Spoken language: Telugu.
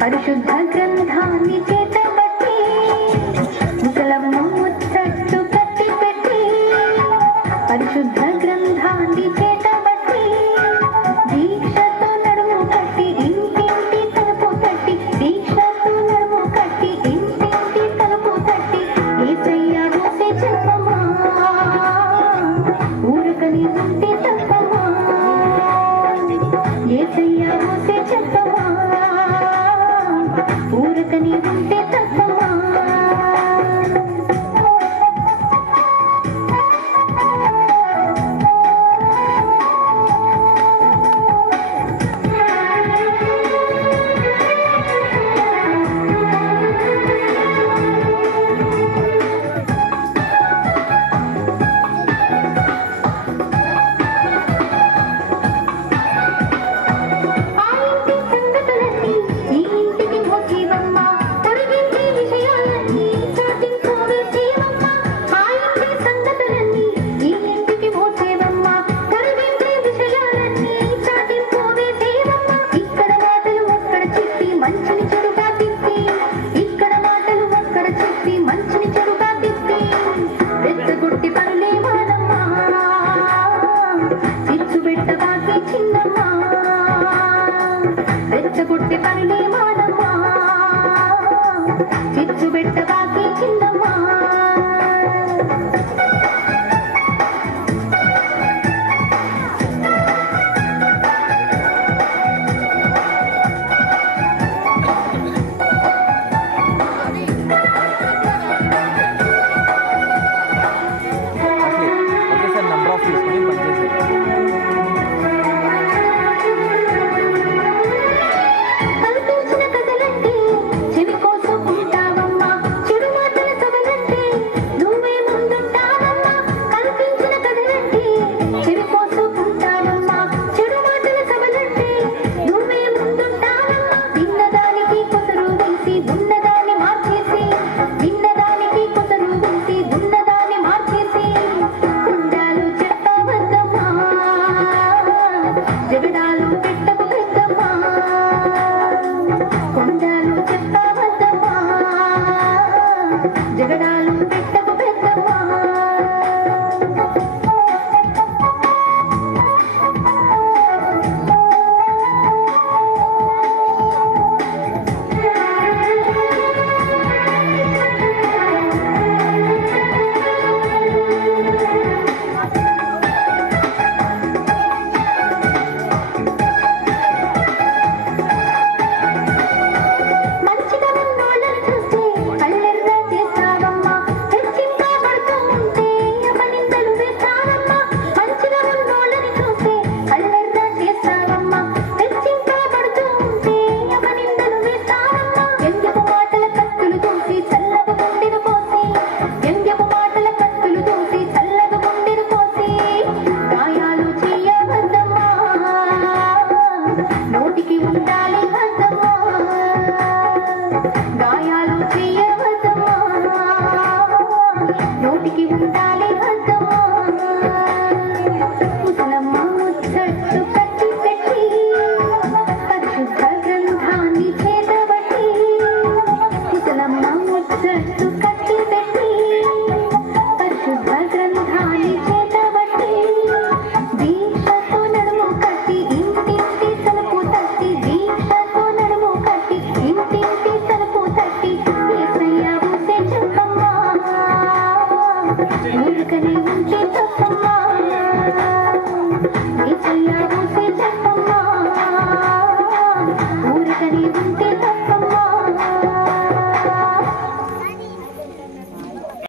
పరిశుద్ధ గ్రంథాన్ని చేతబట్టి ముసలమ్మ ముచ్చట్టు కట్టి పెట్టి పరిశుద్ధ గ్రంథాన్ని చేతబట్టి దీక్షతో నడుము కట్టి ఇంటింటి తలుపు తట్టి దీక్షతో నడుము కట్టి ఇంటింటి తలుపు తట్టి యేసయ్య మోసే చెప్పమా ఊరకని ఉంటే తప్పమా యేసయ్య మోసే చెప్పమా ఊరకని ఉంటే తప్పమా రెచ్చగొట్టి పనులే మానమ్మా చిచ్చు పెట్టబాకి చిన్నమ్మా జగడాలు పెట్టకు పెద్దమ్మా నోటికి ఉండాలి భద్రమా గాయాలు చేయవద్దమా నోటికి ఉండాలి భద్రమా ముసలమ్మ ముచ్చట్టు కట్టి పెట్టి పరిశుద్ధ గ్రంథాన్ని చేతబట్టి ముసలమ్మ ముచ్చట్టు కట్టి పెట్టి పరిశుద్ధ గ్రంథాన్ని చేతబట్టి దీక్షతో నడుము కట్టి ఇంటింటి తలుపు తట్టి దీక్షతో నడుము కట్టి ఇంటింటి తలుపు తట్టి యేసయ్య మోసే చెప్పమ్మా ఊరకనే ఉంటే తప్పమ్మా యేసయ్య మోసే